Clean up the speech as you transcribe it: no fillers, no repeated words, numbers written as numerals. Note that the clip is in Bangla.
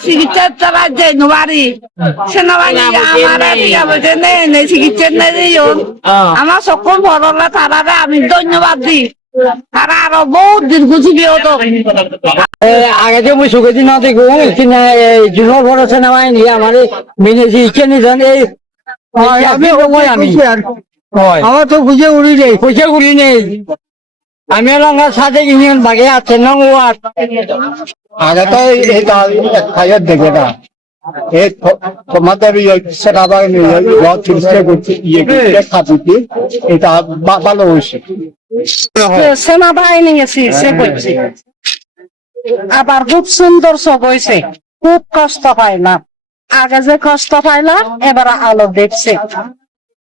চিকিৎসা চালায় যে বাড়ি সেনাবাহিনী আমার চিকিৎসা নেই আমার সকল বড়রা তারা আমি ধন্যবাদ দিই তারা আরো বহুত দীর্ঘজীবী হতো আগে যে মুই সুখেছি না দেখো জুনের বড় সেনাবাহিনী আমার মেনে চিকিৎসা নিতেন এই আমার তো বুঝে উড়ি নেই পয়সা উড়ি নেই আমি সাথে ইউনিয়ন ভাগে আছে না আগে তো এই খাইয়ার দেখে না তোমাদের এটা ভালো হয়েছে সেনাবাহিনী করছে আবার খুব সুন্দর সব হয়েছে খুব কষ্ট পাইলাম আগে যে কষ্ট পাইলাম এবার আলো দেখছে